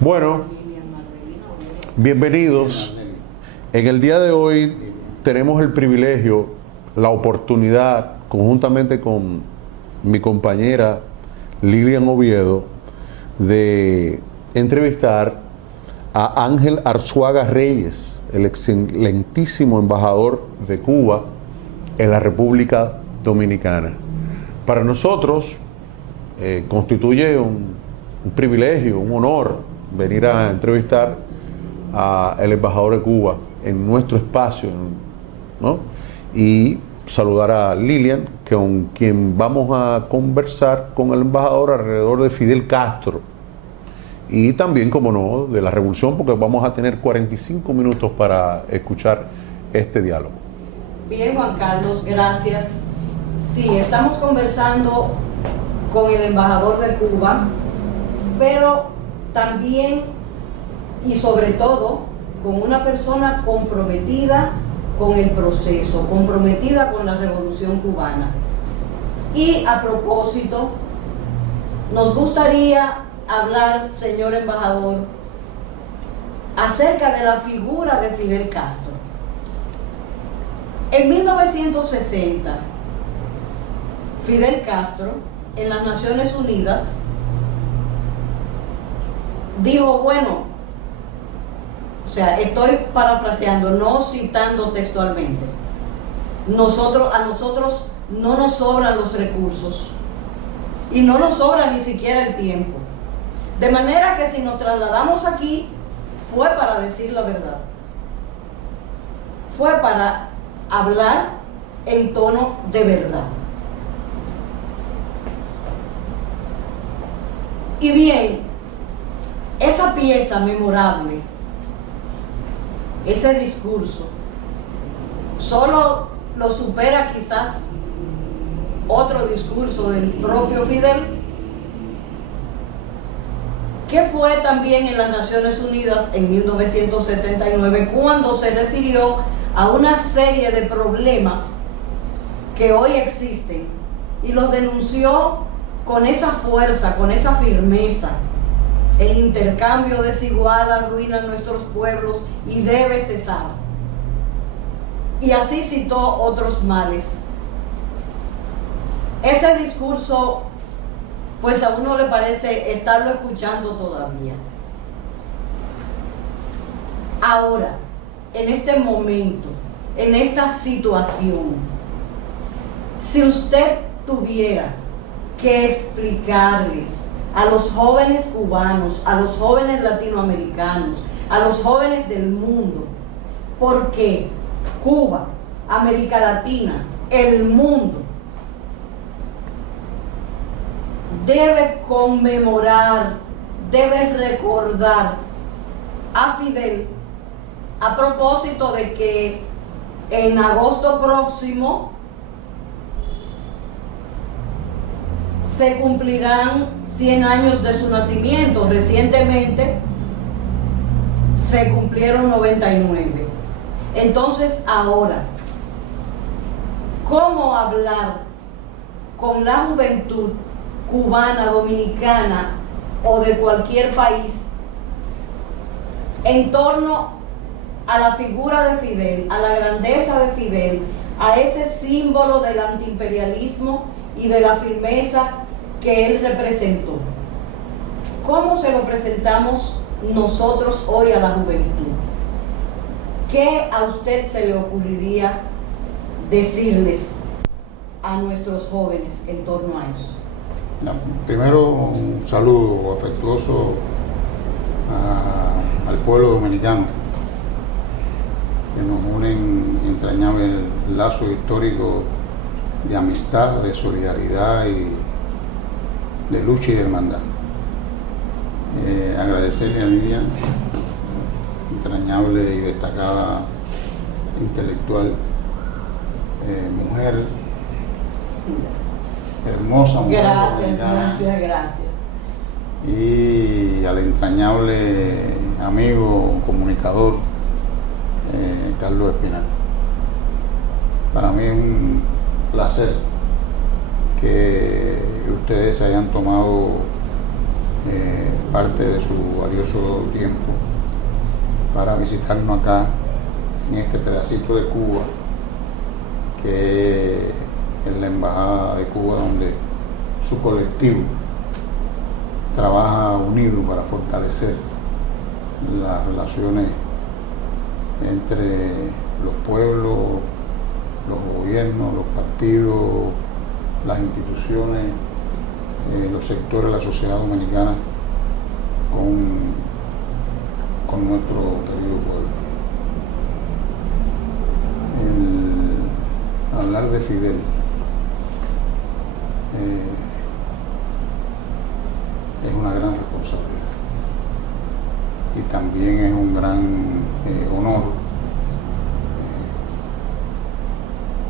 Bueno, bienvenidos. En el día de hoy tenemos el privilegio, la oportunidad, conjuntamente con mi compañera Lilian Oviedo, de entrevistar a Ángel Arzuaga Reyes, el excelentísimo embajador de Cuba en la República Dominicana. Para nosotros constituye un privilegio, un honor venir a entrevistar al embajador de Cuba en nuestro espacio, ¿no? Y saludar a Lilian, con quien vamos a conversar con el embajador alrededor de Fidel Castro y también, como no, de la revolución, porque vamos a tener 45 minutos para escuchar este diálogo. Bien, Juan Carlos, gracias. Sí, estamos conversando con el embajador de Cuba, pero también y sobre todo con una persona comprometida con el proceso, comprometida con la revolución cubana. Y a propósito, nos gustaría hablar, señor embajador, acerca de la figura de Fidel Castro. En 1960, Fidel Castro, en las Naciones Unidas, dijo, bueno, o sea, estoy parafraseando, no citando textualmente, a nosotros no nos sobran los recursos y no nos sobra ni siquiera el tiempo. De manera que si nos trasladamos aquí, fue para decir la verdad. Fue para hablar en tono de verdad. Y bien, esa pieza memorable, ese discurso, solo lo supera quizás otro discurso del propio Fidel, que fue también en las Naciones Unidas en 1979, cuando se refirió a una serie de problemas que hoy existen y los denunció con esa fuerza, con esa firmeza. El intercambio desigual arruina nuestros pueblos y debe cesar. Y así citó otros males. Ese discurso, pues a uno le parece estarlo escuchando todavía. Ahora, en este momento, en esta situación, si usted tuviera que explicarles a los jóvenes cubanos, a los jóvenes latinoamericanos, a los jóvenes del mundo, por qué Cuba, América Latina, el mundo, debe conmemorar, debe recordar a Fidel, a propósito de que en agosto próximo se cumplirán 100 años de su nacimiento. Recientemente se cumplieron 99. Entonces ahora, ¿cómo hablar con la juventud cubana, dominicana o de cualquier país en torno a la figura de Fidel, a la grandeza de Fidel, a ese símbolo del antiimperialismo y de la firmeza que él representó? ¿Cómo se lo presentamos nosotros hoy a la juventud? ¿Qué a usted se le ocurriría decirles a nuestros jóvenes en torno a eso? No, primero, un saludo afectuoso al pueblo dominicano, que nos une en entrañable lazo histórico de amistad, de solidaridad y de lucha y de hermandad. Agradecerle a Lilian, entrañable y destacada intelectual, mujer, hermosa mujer. Gracias. Y al entrañable amigo, comunicador, Carlos Espinal. Para mí es un placer que ustedes hayan tomado parte de su valioso tiempo para visitarnos acá en este pedacito de Cuba, que es la Embajada de Cuba, donde su colectivo trabaja unido para fortalecer las relaciones entre los pueblos, los gobiernos, los partidos, las instituciones, los sectores de la sociedad dominicana con nuestro querido pueblo. El hablar de Fidel es una gran responsabilidad y también es un gran honor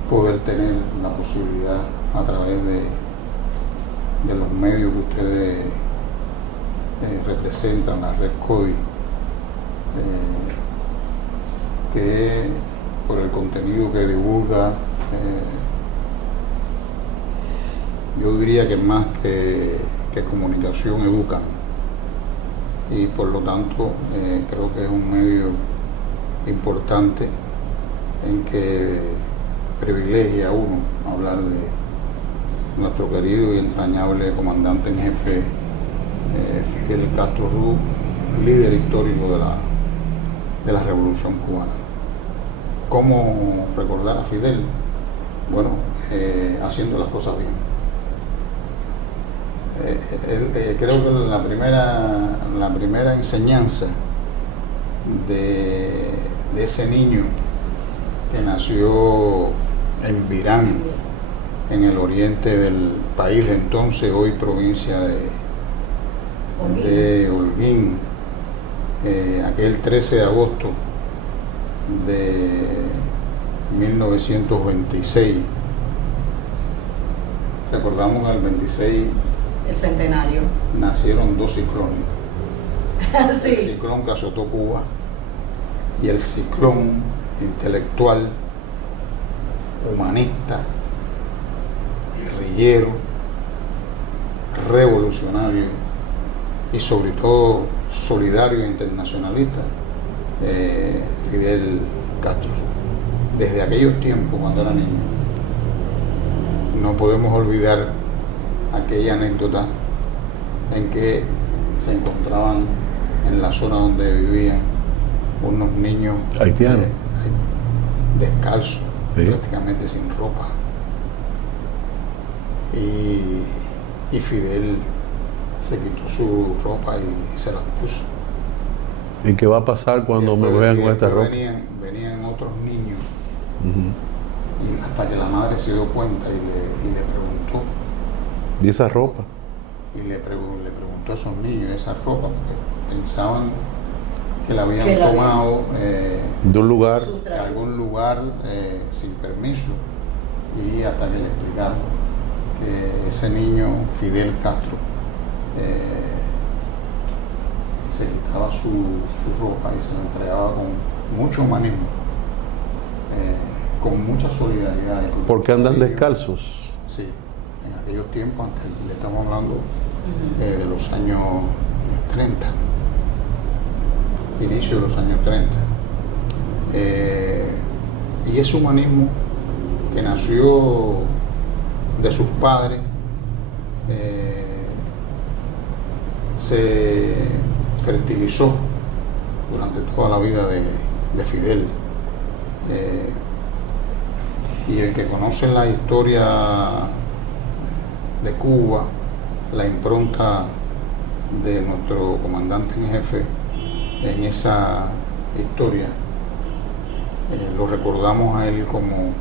poder tener la posibilidad a través de los medios que ustedes representan, la red CODI, que por el contenido que divulga, yo diría que más que comunicación, educan, y por lo tanto creo que es un medio importante en que privilegia a uno hablar de nuestro querido y entrañable comandante en jefe Fidel Castro Ruz, líder histórico de la Revolución Cubana. ¿Cómo recordar a Fidel? Bueno, haciendo las cosas bien. Creo que la primera enseñanza de ese niño que nació en Virán, en el oriente del país de entonces, hoy provincia de Holguín, aquel 13 de agosto de 1926. Recordamos el 26, el centenario, nacieron dos ciclones. Sí. El ciclón que azotó Cuba y el ciclón intelectual, humanista, guerrillero, revolucionario y sobre todo solidario e internacionalista, Fidel Castro. Desde aquellos tiempos, cuando era niño, no podemos olvidar aquella anécdota en que se encontraban en la zona donde vivían unos niños haitianos, descalzos, sí, prácticamente sin ropa, y Fidel se quitó su ropa y se la puso. ¿Y qué va a pasar cuando me vean con esta ropa? Venían otros niños, y hasta que la madre se dio cuenta y le preguntó. ¿Y esa ropa? Y le preguntó a esos niños esa ropa, porque pensaban que la habían tomado de un lugar, de algún lugar sin permiso, y hasta que le explicaron que ese niño, Fidel Castro, se quitaba su ropa y se la entregaba con mucho humanismo, con mucha solidaridad. ¿Por qué andan descalzos? Sí, en aquellos tiempos, antes le estamos hablando de los años 30, inicio de los años 30. Y ese humanismo que nació de sus padres se cristalizó durante toda la vida de Fidel. Y el que conoce la historia de Cuba, la impronta de nuestro comandante en jefe en esa historia, lo recordamos a él como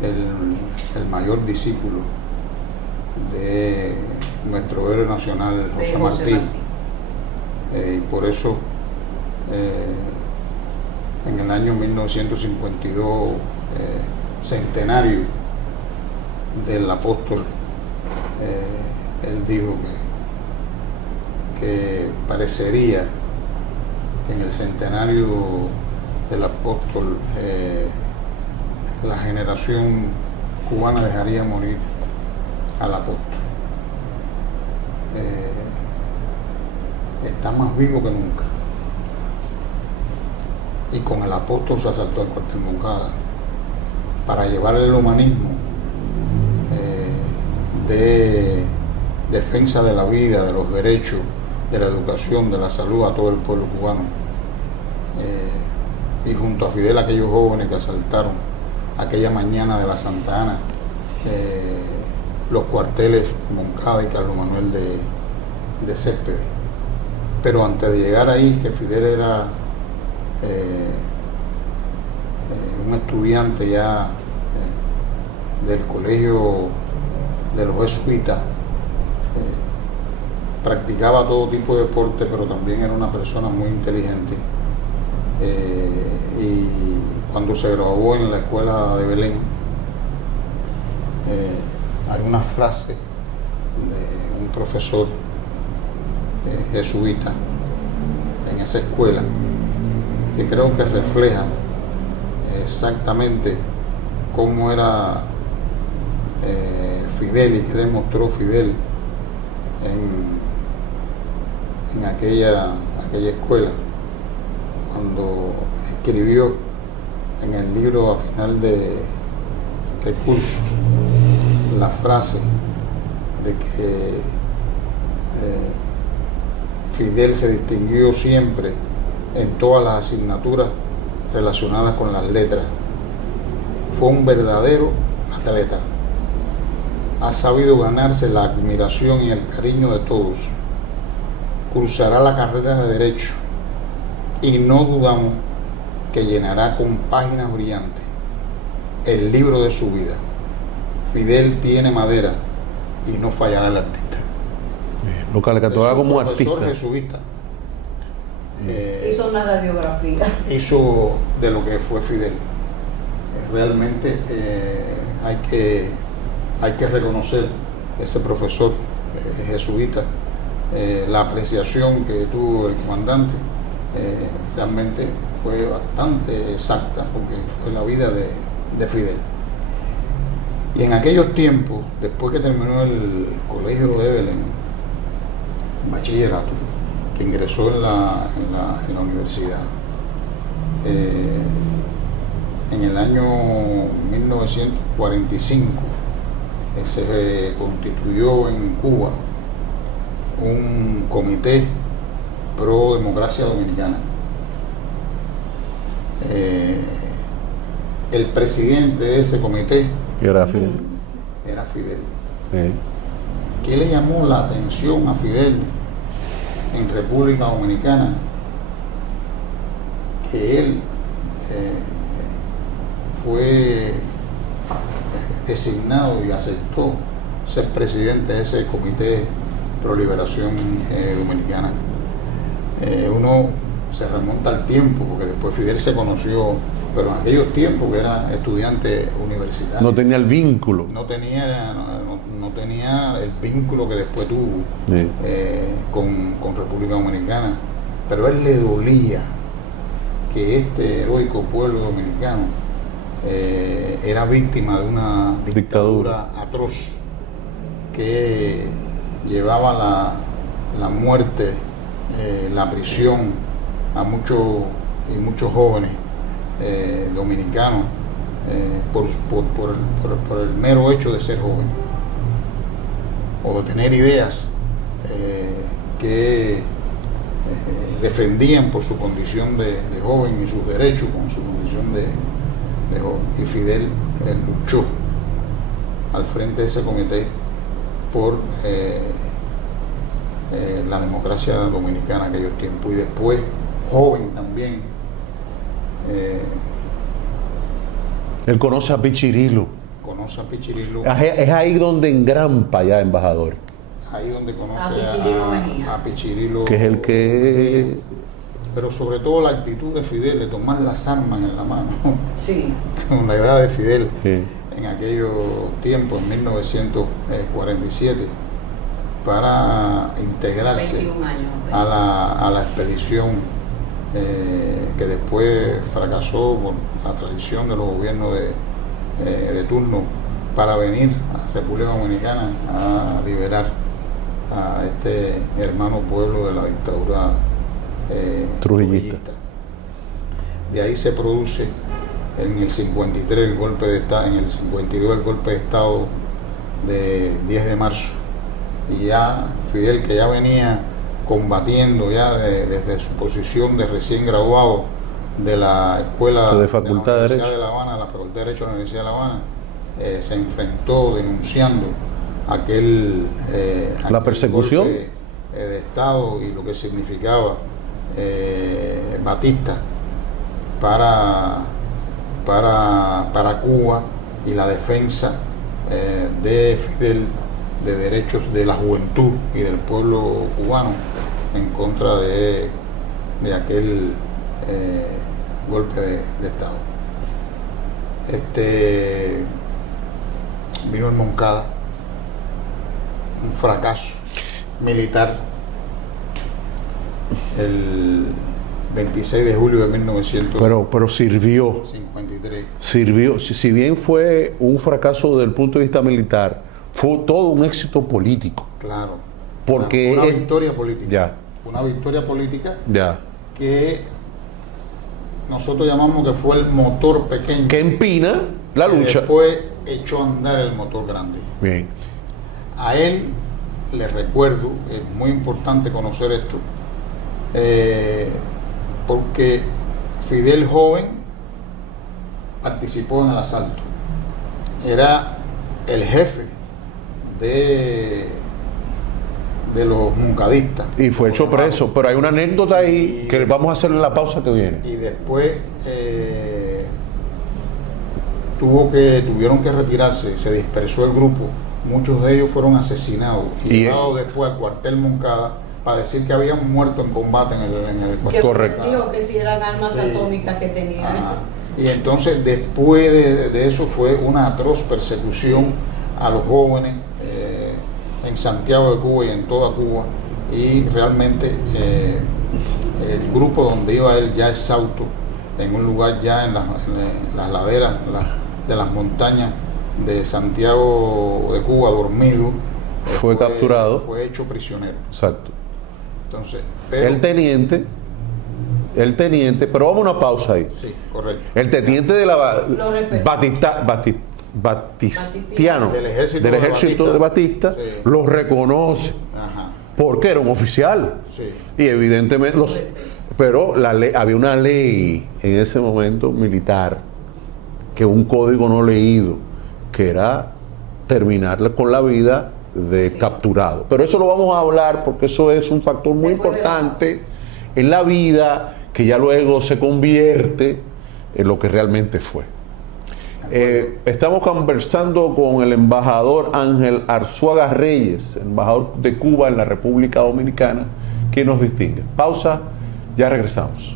el mayor discípulo de nuestro héroe nacional José Martí. Y por eso en el año 1952, centenario del apóstol, él dijo que parecería que en el centenario del apóstol la generación cubana dejaría morir al apóstol. está más vivo que nunca. Y con el apóstol se asaltó al cuartel Moncada para llevarle el humanismo de defensa de la vida, de los derechos, de la educación, de la salud a todo el pueblo cubano. Y junto a Fidel, aquellos jóvenes que asaltaron aquella mañana de la Santa Ana los cuarteles Moncada y Carlos Manuel de Céspedes. Pero antes de llegar ahí, que Fidel era un estudiante ya del colegio de los jesuitas, practicaba todo tipo de deporte, pero también era una persona muy inteligente. Y cuando se graduó en la escuela de Belén, hay una frase de un profesor jesuita en esa escuela que creo que refleja exactamente cómo era Fidel y que demostró Fidel en aquella escuela, cuando escribió en el libro a final de curso la frase de que Fidel se distinguió siempre en todas las asignaturas relacionadas con las letras. Fue un verdadero atleta. Ha sabido ganarse la admiración y el cariño de todos. Cruzará la carrera de Derecho y no dudamos que llenará con páginas brillantes el libro de su vida. Fidel tiene madera y no fallará el artista. Lo calificaba como artista. Profesor jesuita. Hizo una radiografía. Hizo de lo que fue Fidel. Realmente hay que reconocer ese profesor jesuita, la apreciación que tuvo el comandante realmente fue bastante exacta, porque fue la vida de Fidel. Y en aquellos tiempos, después que terminó el colegio de Belén, bachillerato, que ingresó en la universidad, en el año 1945 se constituyó en Cuba un comité pro democracia dominicana. El presidente de ese comité era Fidel. ¿Qué le llamó la atención a Fidel en República Dominicana? Que él fue designado y aceptó ser presidente de ese comité pro liberación dominicana. Uno se remonta al tiempo, porque después Fidel se conoció, pero en aquellos tiempos que era estudiante universitario. No tenía el vínculo. No tenía el vínculo que después tuvo sí. con República Dominicana, pero a él le dolía que este heroico pueblo dominicano era víctima de una dictadura atroz que llevaba la muerte, la prisión a muchos jóvenes dominicanos por el mero hecho de ser joven o de tener ideas que defendían por su condición de joven y sus derechos con su condición de joven. Y Fidel luchó al frente de ese comité por la democracia dominicana en aquellos tiempos, y después joven también. Él conoce a Pichirilo. Es ahí donde engrampa ya, embajador. Ahí donde conoce a Pichirilo, que es el que... Pero sobre todo la actitud de Fidel de tomar las armas en la mano. Sí. Con la edad de Fidel, sí. En aquellos tiempos, en 1947, para integrarse a la expedición que después fracasó por la tradición de los gobiernos de turno, para venir a República Dominicana a liberar a este hermano pueblo de la dictadura trujillista. De ahí se produce en el 53 el golpe de Estado, en el 52 el golpe de Estado del 10 de marzo. Y ya Fidel, que ya venía combatiendo ya desde su posición de recién graduado de la escuela de Facultad de Universidad de La Habana, la Facultad de Derecho de la Universidad de La Habana, se enfrentó denunciando aquel la persecución golpe, de Estado y lo que significaba Batista para Cuba y la defensa de Fidel de derechos de la juventud y del pueblo cubano en contra de aquel golpe de Estado. Vino el Moncada, un fracaso militar, el 26 de julio de 1953. pero sirvió, si bien fue un fracaso desde el punto de vista militar, fue todo un éxito político. Claro. Porque una victoria política. Ya. Una victoria política Ya. que nosotros llamamos que fue el motor pequeño. Que empina la que lucha. Después echó a andar el motor grande. Bien. A él le recuerdo, es muy importante conocer esto, porque Fidel joven participó en el asalto. Era el jefe de los moncadistas. Y fue hecho preso. Pero hay una anécdota ahí que vamos a hacer en la pausa que viene. Y después tuvieron que retirarse, se dispersó el grupo. Muchos de ellos fueron asesinados y llevados después al cuartel Moncada para decir que habían muerto en combate en el cuartel. Correcto. Dijo que si eran armas atómicas que tenían. Ajá. Y entonces después de eso fue una atroz persecución a los jóvenes en Santiago de Cuba y en toda Cuba, y realmente el grupo donde iba él ya exhausto, en un lugar ya en las laderas de las montañas de Santiago de Cuba, dormido, fue capturado, fue hecho prisionero. Exacto. Entonces, el teniente, pero vamos a una pausa ahí. Sí, correcto. El teniente de la Batistiano del ejército de Batista, sí, lo reconoce. Ajá. Porque era un oficial. Sí. Y evidentemente pero había una ley en ese momento militar, que un código no leído, que era terminar con la vida de capturado. Pero eso lo vamos a hablar porque eso es un factor muy importante en la vida, que ya luego se convierte en lo que realmente fue. Estamos conversando con el embajador Ángel Arzuaga Reyes, embajador de Cuba en la República Dominicana, que nos distingue. Pausa, ya regresamos.